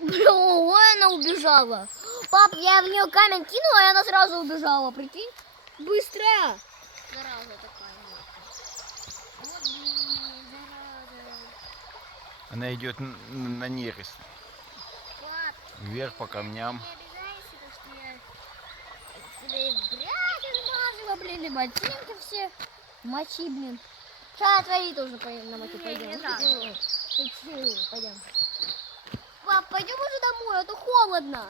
Ой, она убежала. Пап, я в нее камень кинула, и она сразу убежала. Прикинь? Быстрая. Зараза такая. Вот блин, зараза. Она идет на нерест. Пап, Вверх по камням. не обижайся, что я тебе и в грязь измазала, блин, и ботинки все. Мочи, блин. Сейчас твои тоже на мочи пойдем. Пойдем. Пап, пойдем уже домой, а то холодно.